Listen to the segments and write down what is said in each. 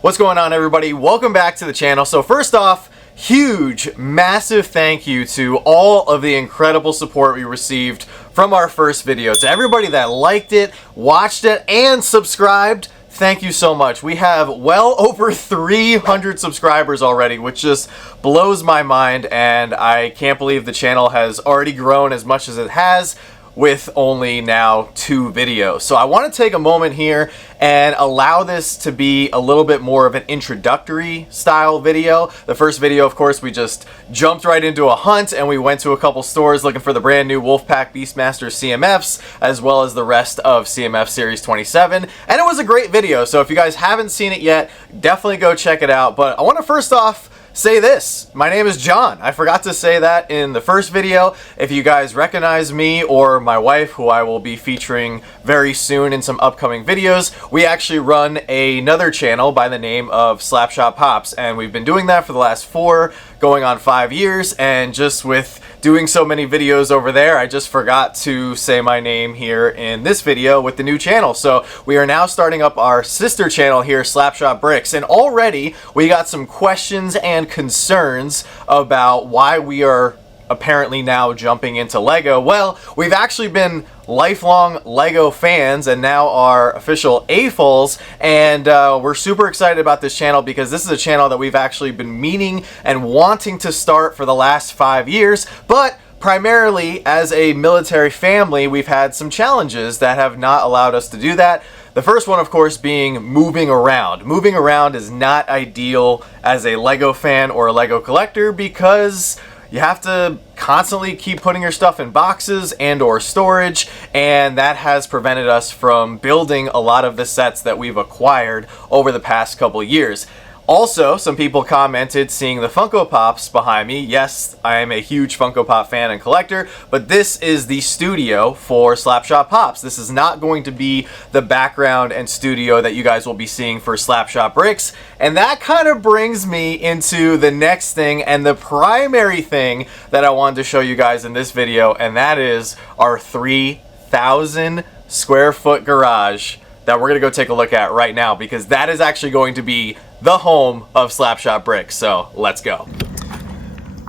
What's going on, everybody? Welcome back to the channel. So first off, huge, massive thank you to all of the incredible support we received from our first video. To everybody that liked it, watched it, and subscribed, thank you so much. We have well over 300 subscribers already, which just blows my mind, and I can't believe the channel has already grown as much as it has with only now 2 videos. So I want to take a moment here and allow this to be a little bit more of an introductory style video. The first video, of course, we just jumped right into a hunt and we went to a couple stores looking for the brand new Wolfpack Beastmaster CMFs, as well as the rest of CMF Series 27. And it was a great video, so if you guys haven't seen it yet, definitely go check it out. But I want to first off say this. My name is John. I forgot to say that in the first video. If you guys recognize me or my wife, who I will be featuring very soon in some upcoming videos, we actually run another channel by the name of Slapshotpops, and we've been doing that for the last 4 going on 5 years, and just with doing so many videos over there, I just forgot to say my name here in this video with the new channel. So we are now starting up our sister channel here, Slapshotbricks, and already we got some questions and concerns about why we are apparently now jumping into Lego. Well, we've actually been lifelong Lego fans and now are official AFOLs, and we're super excited about this channel because this is a channel that we've actually been meaning and wanting to start for the last 5 years, but primarily as a military family, we've had some challenges that have not allowed us to do that. The first one, of course, being moving around. Moving around is not ideal as a Lego fan or a Lego collector because you have to constantly keep putting your stuff in boxes and or storage, and that has prevented us from building a lot of the sets that we've acquired over the past couple years. Also, some people commented seeing the Funko Pops behind me. Yes, I am a huge Funko Pop fan and collector, but this is the studio for Slapshot Pops. This is not going to be the background and studio that you guys will be seeing for Slapshotbricks. And that kind of brings me into the next thing and the primary thing that I wanted to show you guys in this video, and that is our 3,000 square foot garage that we're gonna go take a look at right now, because that is actually going to be the home of Slapshotbricks. So let's go.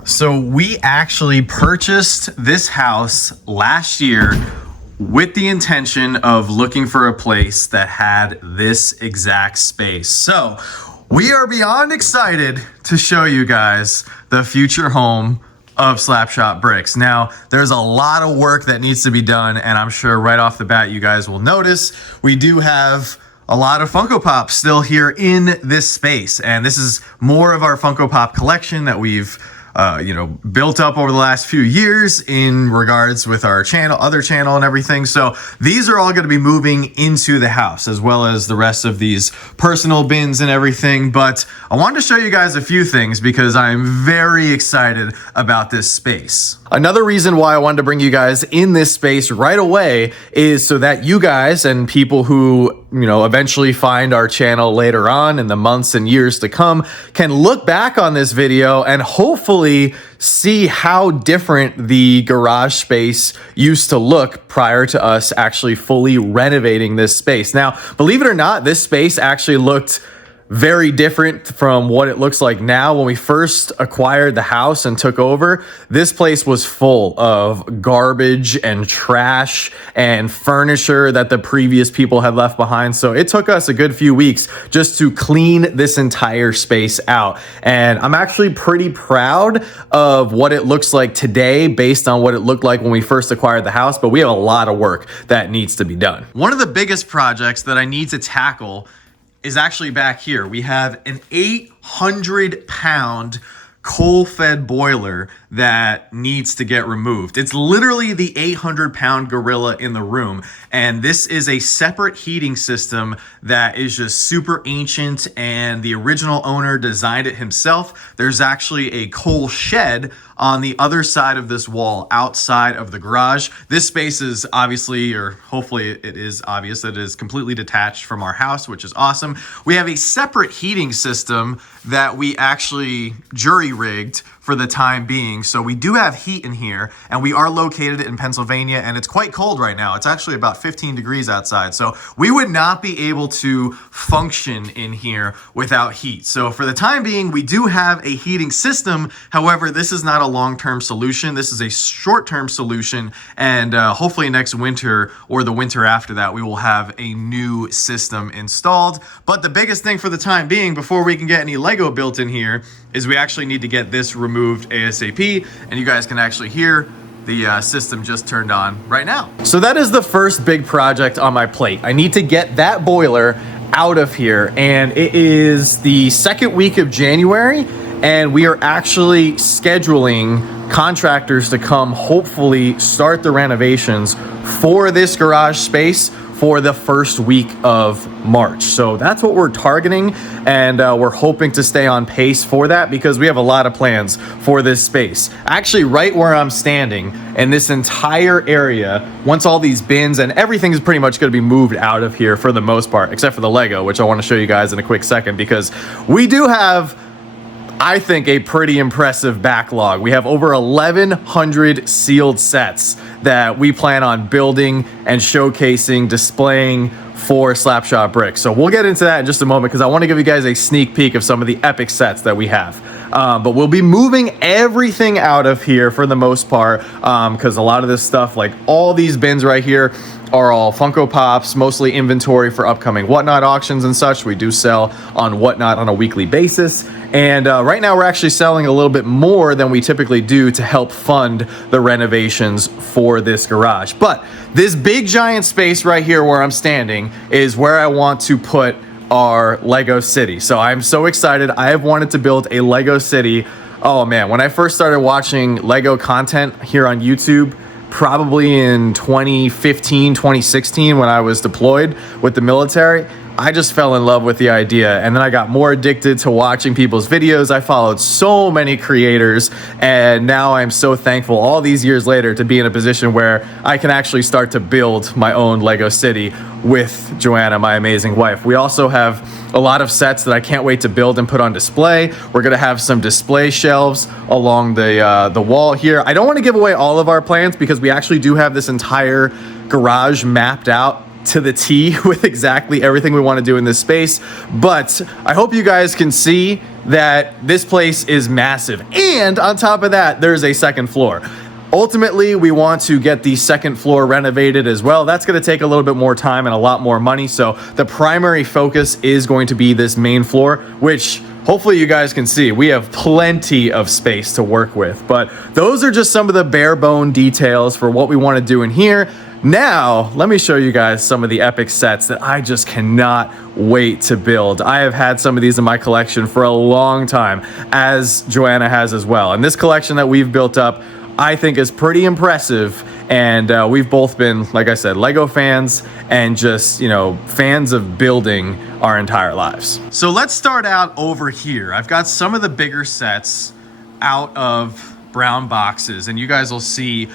So we actually purchased this house last year with the intention of looking for a place that had this exact space. So we are beyond excited to show you guys the future home of Slapshotbricks. Now, there's a lot of work that needs to be done, and I'm sure right off the bat you guys will notice we do have a lot of Funko Pops still here in this space, and this is more of our Funko Pop collection that we've built up over the last few years in regards with our channel, other channel and everything. So these are all going to be moving into the house, as well as the rest of these personal bins and everything. But I wanted to show you guys a few things because I'm very excited about this space. Another reason why I wanted to bring you guys in this space right away is so that you guys and people who, eventually find our channel later on in the months and years to come can look back on this video and hopefully see how different the garage space used to look prior to us actually fully renovating this space. Now, believe it or not, this space actually looked very different from what it looks like now. When we first acquired the house and took over, this place was full of garbage and trash and furniture that the previous people had left behind. So it took us a good few weeks just to clean this entire space out. And I'm actually pretty proud of what it looks like today based on what it looked like when we first acquired the house, but we have a lot of work that needs to be done. One of the biggest projects that I need to tackle is actually back here. We have an 800-pound coal-fed boiler that needs to get removed. It's literally the 800-pound gorilla in the room, and this is a separate heating system that is just super ancient, and the original owner designed it himself. There's actually a coal shed on the other side of this wall outside of the garage. This space is obviously, or hopefully it is obvious, that it is completely detached from our house, which is awesome. We have a separate heating system that we actually jury-rigged for the time being. So we do have heat in here, and we are located in Pennsylvania, and it's quite cold right now. It's actually about 15 degrees outside. So we would not be able to function in here without heat. So for the time being, we do have a heating system. However, this is not a long-term solution. This is a short-term solution, and hopefully next winter or the winter after that, we will have a new system installed. But the biggest thing for the time being, before we can get any Lego built in here, is we actually need to get this removed ASAP, and you guys can actually hear the system just turned on right now. So that is the first big project on my plate. I need to get that boiler out of here, and it is the second week of January, and we are actually scheduling contractors to come hopefully start the renovations for this garage space for the first week of March. So that's what we're targeting, and we're hoping to stay on pace for that because we have a lot of plans for this space. Actually, right where I'm standing in this entire area, once all these bins and everything is pretty much going to be moved out of here for the most part, except for the Lego, which I want to show you guys in a quick second, because we do have, I think, a pretty impressive backlog. We have over 1,100 sealed sets that we plan on building and showcasing, displaying for Slapshotbricks. So we'll get into that in just a moment because I want to give you guys a sneak peek of some of the epic sets that we have. But we'll be moving everything out of here for the most part, because a lot of this stuff, like all these bins right here, are all Funko Pops, mostly inventory for upcoming Whatnot auctions and such. We do sell on Whatnot on a weekly basis. And right now we're actually selling a little bit more than we typically do to help fund the renovations for this garage. But this big giant space right here where I'm standing is where I want to put our Lego city. So I'm so excited. I have wanted to build a Lego city. Oh man, when I first started watching Lego content here on YouTube, probably in 2015, 2016, when I was deployed with the military, I just fell in love with the idea, and then I got more addicted to watching people's videos. I followed so many creators, and now I'm so thankful all these years later to be in a position where I can actually start to build my own Lego city with Joanna, my amazing wife. We also have a lot of sets that I can't wait to build and put on display. We're gonna have some display shelves along the wall here. I don't want to give away all of our plans because we actually do have this entire garage mapped out to the T with exactly everything we want to do in this space. But I hope you guys can see that this place is massive. And on top of that, there's a second floor. Ultimately, we want to get the second floor renovated as well. That's going to take a little bit more time and a lot more money. So the primary focus is going to be this main floor, which hopefully you guys can see. We have plenty of space to work with. But those are just some of the bare bone details for what we want to do in here. Now, let me show you guys some of the epic sets that I just cannot wait to build. I have had some of these in my collection for a long time, as Joanna has as well. And this collection that we've built up, I think, is pretty impressive. And we've both been, like I said, Lego fans and just, you know, fans of building our entire lives. So let's start out over here. I've got some of the bigger sets out of brown boxes, and you guys will see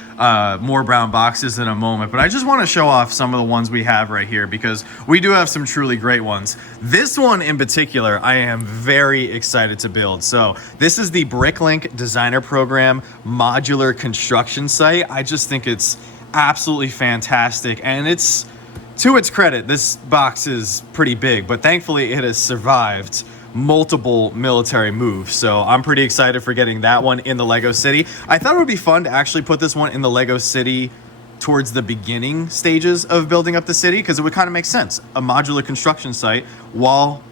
more brown boxes in a moment, but I just want to show off some of the ones we have right here because we do have some truly great ones. This one in particular I am very excited to build. So this is the Bricklink Designer Program modular construction site. I just think it's absolutely fantastic, and it's, to its credit, this box is pretty big, but thankfully it has survived multiple military moves. So I'm pretty excited for getting that one in the Lego City. I thought it would be fun to actually put this one in the Lego City towards the beginning stages of building up the city, because it would kind of make sense. A modular construction site while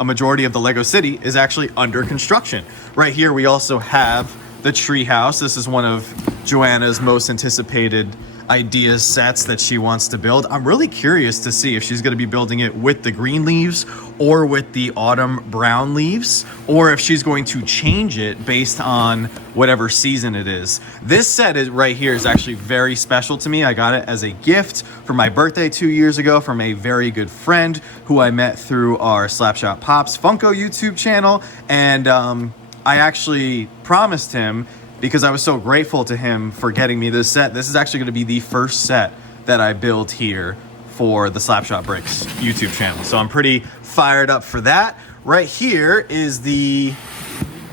a majority of the Lego City is actually under construction. Right here we also have the tree house. This is one of Joanna's most anticipated ideas sets that she wants to build. I'm really curious to see if she's going to be building it with the green leaves or with the autumn brown leaves, or if she's going to change it based on whatever season it is. This set right here is actually very special to me. I got it as a gift for my birthday 2 years ago from a very good friend who I met through our Slapshot Pops Funko YouTube channel, and I actually promised him, because I was so grateful to him for getting me this set. This is actually going to be the first set that I build here for the Slapshotbricks YouTube channel. So I'm pretty fired up for that. Right here is the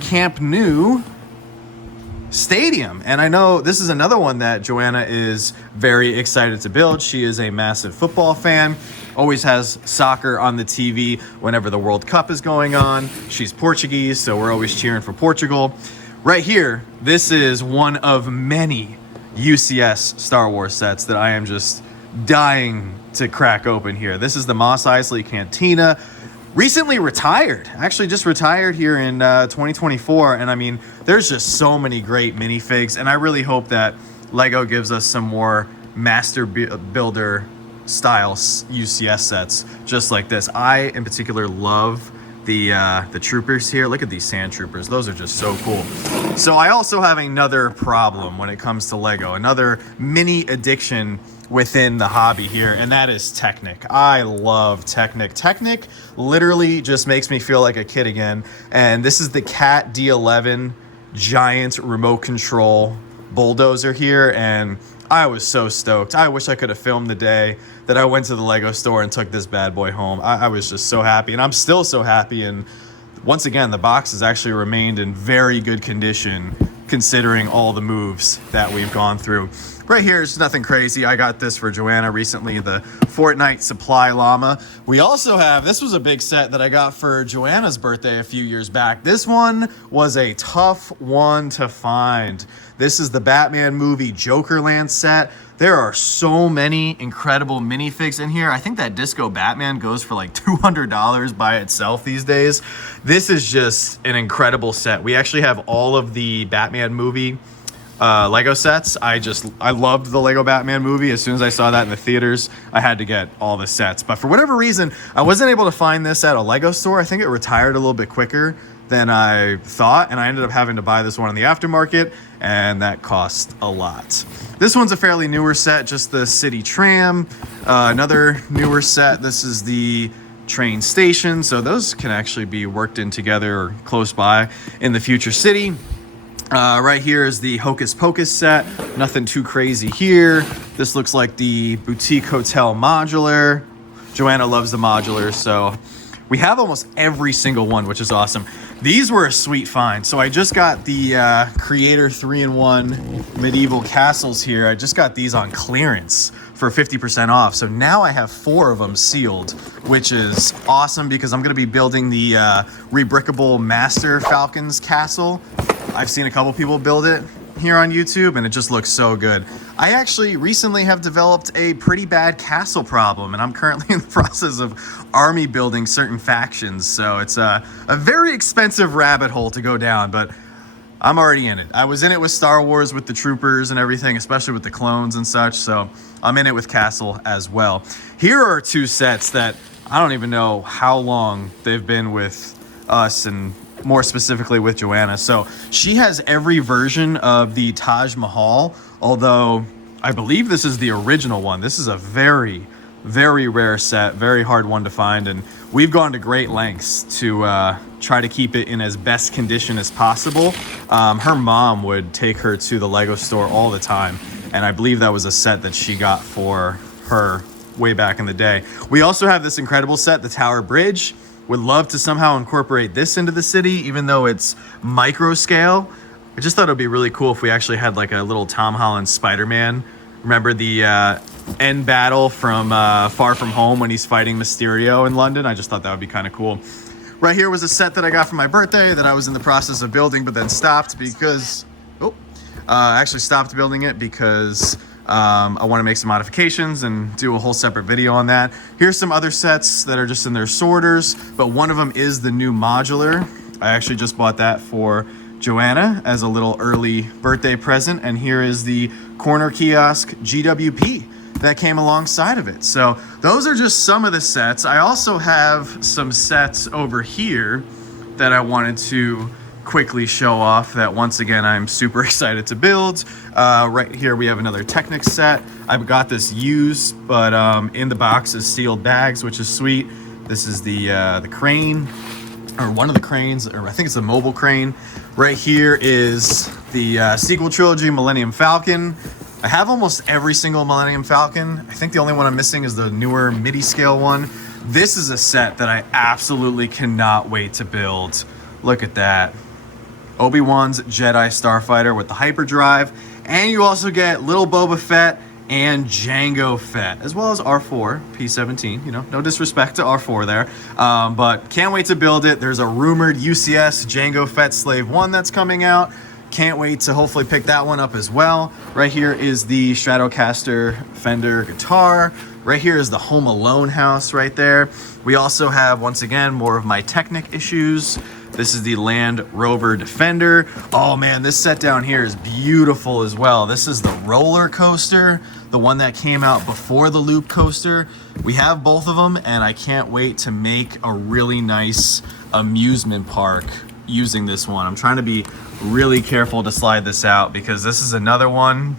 Camp Nou stadium. And I know this is another one that Joanna is very excited to build. She is a massive football fan, always has soccer on the TV whenever the World Cup is going on. She's Portuguese, so we're always cheering for Portugal. Right here, this is one of many UCS Star Wars sets that I am just dying to crack open here. This is the Mos Eisley Cantina. Recently retired, actually just retired here in 2024. And I mean, there's just so many great minifigs. And I really hope that LEGO gives us some more master builder style UCS sets just like this. I, in particular, love the troopers here. Look at these sand troopers. Those are just so cool. So I also have another problem when it comes to LEGO, another mini addiction within the hobby here, and that is Technic. I love Technic. Technic literally just makes me feel like a kid again. And this is the Cat D11 giant remote control bulldozer here, and I was so stoked. I wish I could have filmed the day that I went to the LEGO store and took this bad boy home. I was just so happy, and I'm still so happy. And once again, the box has actually remained in very good condition considering all the moves that we've gone through. Right here is nothing crazy. I got this for Joanna recently, the Fortnite Supply Llama. We also have, this was a big set that I got for Joanna's birthday a few years back. This one was a tough one to find. This is the Batman movie Jokerland set. There are so many incredible minifigs in here. I think that Disco Batman goes for like $200 by itself these days. This is just an incredible set. We actually have all of the Batman movie Lego sets. I loved the Lego Batman movie. As soon as I saw that in the theaters, I had to get all the sets. But for whatever reason, I wasn't able to find this at a Lego store. I think it retired a little bit quicker than I thought, and I ended up having to buy this one in the aftermarket, and that cost a lot. This one's a fairly newer set, just the City Tram. Another newer set, this is the train station, so those can actually be worked in together or close by in the future city. Right here is the Hocus Pocus set. Nothing too crazy here. This looks like the Boutique Hotel Modular. Joanna loves the modulars, so we have almost every single one, which is awesome. These were a sweet find. So I just got the Creator 3-in-1 Medieval Castles here. I just got these on clearance for 50% off. So now I have 4 of them sealed, which is awesome because I'm gonna be building the rebrickable Master Falcon's Castle. I've seen a couple people build it here on YouTube, and it just looks so good. I actually recently have developed a pretty bad castle problem, and I'm currently in the process of army building certain factions, so it's a very expensive rabbit hole to go down, but I'm already in it. I was in it with Star Wars with the troopers and everything, especially with the clones and such, so I'm in it with Castle as well. Here are 2 sets that I don't even know how long they've been with us, and more specifically with Joanna. So she has every version of the Taj Mahal, although I believe this is the original one. This is a very, very rare set, very hard one to find, and we've gone to great lengths to try to keep it in as best condition as possible. Her mom would take her to the Lego store all the time, and I believe that was a set that she got for her way back in the day. We also have this incredible set, the Tower Bridge. Would love to somehow incorporate this into the city, even though it's micro scale. I just thought it would be really cool if we actually had like a little Tom Holland Spider-Man. Remember the end battle from Far From Home when he's fighting Mysterio in London? I just thought that would be kind of cool. Right here was a set that I got for my birthday that I was in the process of building, but then stopped because, I actually stopped building it because I want to make some modifications and do a whole separate video on that. Here's some other sets that are just in their sorters, but one of them is the new modular. I actually just bought that for Joanna as a little early birthday present, and here is the corner kiosk GWP that came alongside of it. So those are just some of the sets. I also have some sets over here that I wanted to quickly show off that once again I'm super excited to build. Right here we have another Technic set. I've got this used, but in the box is sealed bags, which is sweet. This is the crane, or one of the cranes, or I think it's the mobile crane. Right here is the sequel trilogy Millennium Falcon. I have almost every single Millennium Falcon. I think the only one I'm missing is the newer MIDI scale one. This is a set that I absolutely cannot wait to build. Look at that. Obi-Wan's Jedi Starfighter with the hyperdrive, and you also get little Boba Fett and Jango Fett, as well as R4 P17. You know, no disrespect to R4 there, but can't wait to build it. There's a rumored UCS Jango Fett Slave 1 that's coming out. Can't wait to hopefully pick that one up as well. Right here is the Stratocaster Fender guitar. Right here is the Home Alone house right there. We also have, once again, more of my Technic issues. This is the Land Rover Defender. Oh man, this set down here is beautiful as well. This is the roller coaster, the one that came out before the loop coaster. We have both of them, and I can't wait to make a really nice amusement park using this one. I'm trying to be really careful to slide this out because this is another one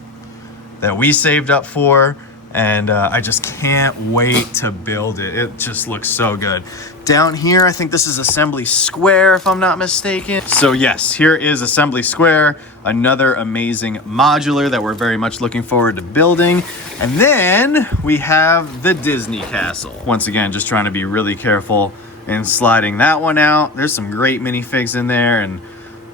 that we saved up for, and I just can't wait to build it. It just looks so good. Down here, I think this is Assembly Square, if I'm not mistaken. So yes, here is Assembly Square, another amazing modular that we're very much looking forward to building. And then we have the Disney Castle. Once again, just trying to be really careful in sliding that one out. There's some great minifigs in there, and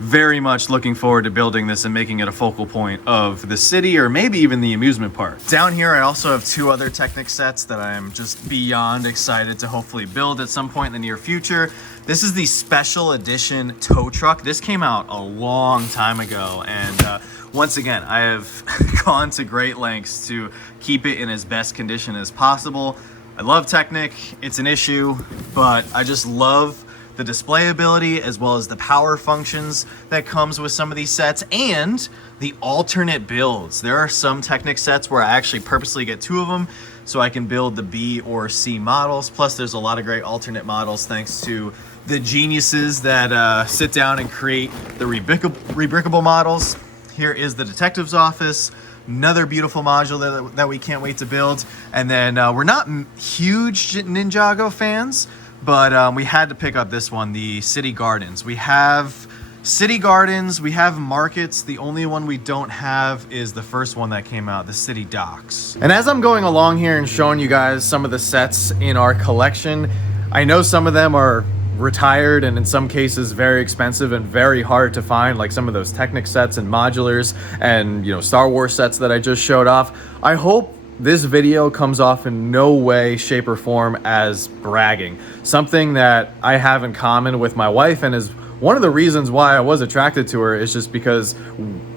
very much looking forward to building this and making it a focal point of the city, or maybe even the amusement park. Down here, I also have two other Technic sets that I'm just beyond excited to hopefully build at some point in the near future. This is the special edition tow truck. This came out a long time ago, and once again, I have gone to great lengths to keep it in as best condition as possible. I love Technic, it's an issue, but I just love the display ability as well as the power functions that comes with some of these sets, and the alternate builds. There are some Technic sets where I actually purposely get two of them so I can build the B or C models. Plus there's a lot of great alternate models thanks to the geniuses that sit down and create the rebrickable models. Here is the detective's office, another beautiful module that we can't wait to build. And then we're not huge Ninjago fans, but we had to pick up this one, the City Gardens. We have City Gardens, we have Markets. The only one we don't have is the first one that came out, the City Docks. And as I'm going along here and showing you guys some of the sets in our collection, I know some of them are retired and in some cases very expensive and very hard to find, like some of those Technic sets and modulars and, you know, Star Wars sets that I just showed off. I hope this video comes off in no way, shape, or form as bragging. Something that I have in common with my wife, and is one of the reasons why I was attracted to her, is just because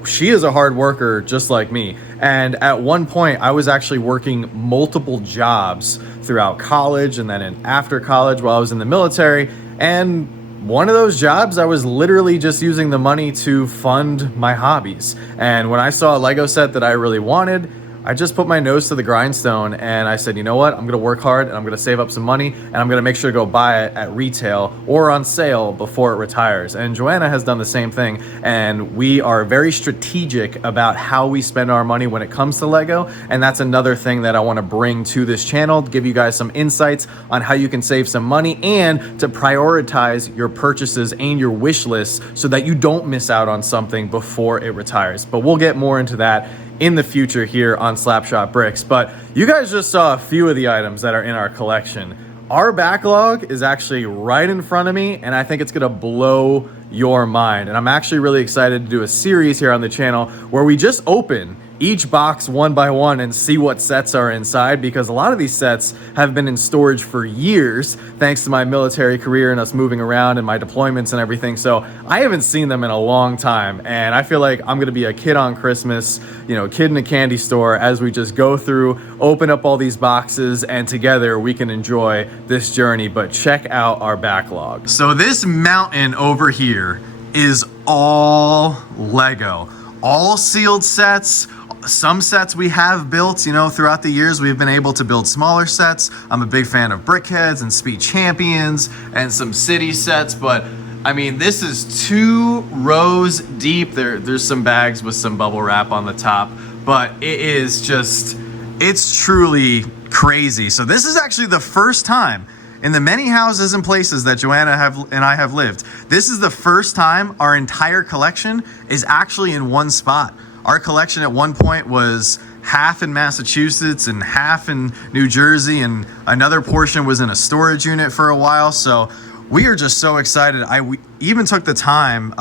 she is a hard worker just like me. And at one point, I was actually working multiple jobs throughout college and then after college while I was in the military. And one of those jobs, I was literally just using the money to fund my hobbies. And when I saw a Lego set that I really wanted, I just put my nose to the grindstone and I said, you know what, I'm gonna work hard and I'm gonna save up some money and I'm gonna make sure to go buy it at retail or on sale before it retires. And Joanna has done the same thing, and we are very strategic about how we spend our money when it comes to Lego. And that's another thing that I wanna bring to this channel, to give you guys some insights on how you can save some money and to prioritize your purchases and your wish lists so that you don't miss out on something before it retires. But we'll get more into that in the future here on Slapshotbricks. But you guys just saw a few of the items that are in our collection. Our backlog is actually right in front of me, and I think it's gonna blow your mind. And I'm actually really excited to do a series here on the channel where we just open each box one by one and see what sets are inside, because a lot of these sets have been in storage for years thanks to my military career and us moving around and my deployments and everything. So I haven't seen them in a long time, and I feel like I'm gonna be a kid on Christmas, you know, kid in a candy store, as we just go through, open up all these boxes, and together we can enjoy this journey. But check out our backlog. So this mountain over here is all Lego, all sealed sets. Some sets we have built, you know, throughout the years. We've been able to build smaller sets. I'm a big fan of Brickheads and Speed Champions and some city sets, but I mean, this is 2 rows deep. There's some bags with some bubble wrap on the top, but it is just, it's truly crazy. So this is actually the first time in the many houses and places that Joanna and I have lived, this is the first time our entire collection is actually in one spot. Our collection at one point was half in Massachusetts and half in New Jersey, and another portion was in a storage unit for a while. So we are just so excited. We even took the time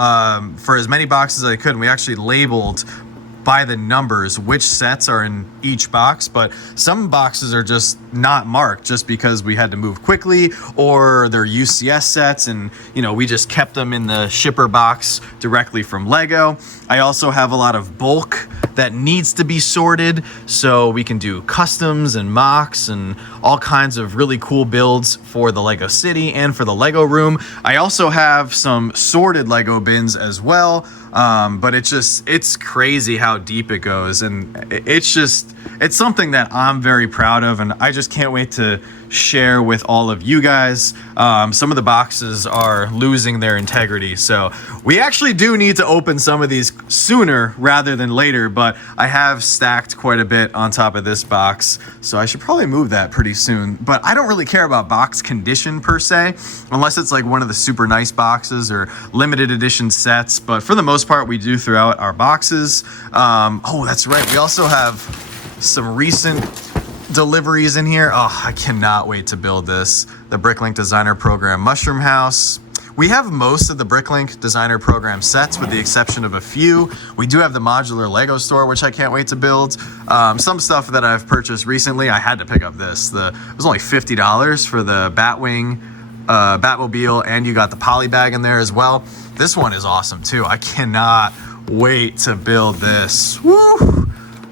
for as many boxes as I could, and we actually labeled by the numbers which sets are in each box, but some boxes are just not marked just because we had to move quickly, or they're UCS sets, and you know, we just kept them in the shipper box directly from Lego. I also have a lot of bulk that needs to be sorted, so we can do customs and mocks and all kinds of really cool builds for the Lego City and for the Lego room. I also have some sorted Lego bins as well, but it's crazy how deep it goes, and it's something that I'm very proud of, and I just can't wait to share with all of you guys. Some of the boxes are losing their integrity, so we actually do need to open some of these sooner rather than later, but I have stacked quite a bit on top of this box, so I should probably move that pretty soon. But I don't really care about box condition per se, unless it's like one of the super nice boxes or limited edition sets, but for the most part we do throw out our boxes. Oh, that's right, we also have some recent deliveries in here. Oh, I cannot wait to build this. The Bricklink Designer Program Mushroom House. We have most of the Bricklink Designer Program sets with the exception of a few. We do have the modular Lego store, which I can't wait to build. Some stuff that I've purchased recently, I had to pick up this. It was only $50 for the Batwing, Batmobile, and you got the poly bag in there as well. This one is awesome too. I cannot wait to build this. Woo!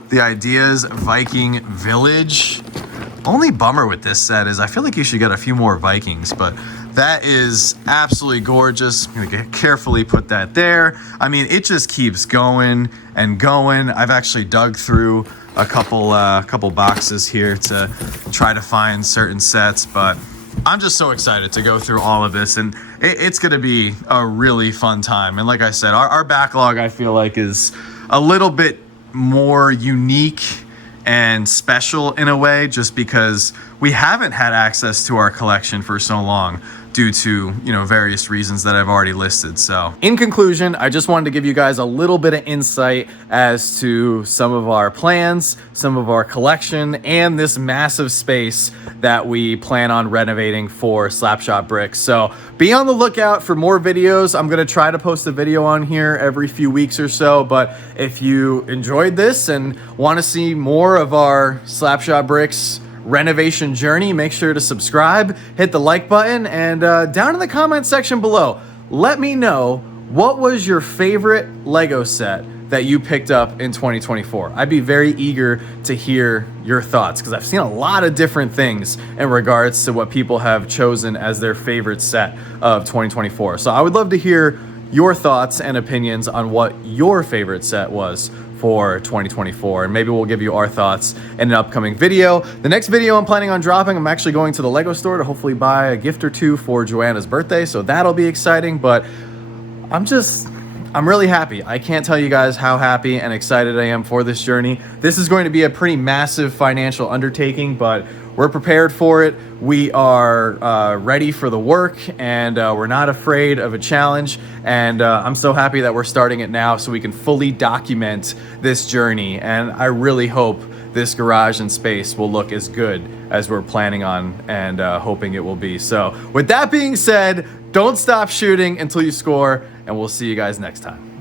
The Ideas Viking Village. Only bummer with this set is I feel like you should get a few more Vikings, but that is absolutely gorgeous. I'm gonna carefully put that there. I mean, it just keeps going and going. I've actually dug through a couple boxes here to try to find certain sets, but I'm just so excited to go through all of this, and it's gonna be a really fun time. And like I said, our backlog, I feel like, is a little bit more unique and special in a way, just because we haven't had access to our collection for so long due to, you know, various reasons that I've already listed. So in conclusion, I just wanted to give you guys a little bit of insight as to some of our plans, some of our collection, and this massive space that we plan on renovating for Slapshotbricks. So be on the lookout for more videos. I'm gonna try to post a video on here every few weeks or so, but if you enjoyed this and wanna see more of our Slapshotbricks renovation journey, make sure to subscribe, hit the like button, and down in the comment section below, let me know what was your favorite Lego set that you picked up in 2024. I'd be very eager to hear your thoughts, because I've seen a lot of different things in regards to what people have chosen as their favorite set of 2024. So I would love to hear your thoughts and opinions on what your favorite set was for 2024, and maybe we'll give you our thoughts in an upcoming video. The next video I'm planning on dropping, I'm actually going to the Lego store to hopefully buy a gift or two for Joanna's birthday, so that'll be exciting. But I'm really happy. I can't tell you guys how happy and excited I am for this journey. This is going to be a pretty massive financial undertaking, but we're prepared for it. We are ready for the work, and we're not afraid of a challenge. And I'm so happy that we're starting it now so we can fully document this journey. And I really hope this garage and space will look as good as we're planning on and hoping it will be. So with that being said, don't stop shooting until you score, and we'll see you guys next time.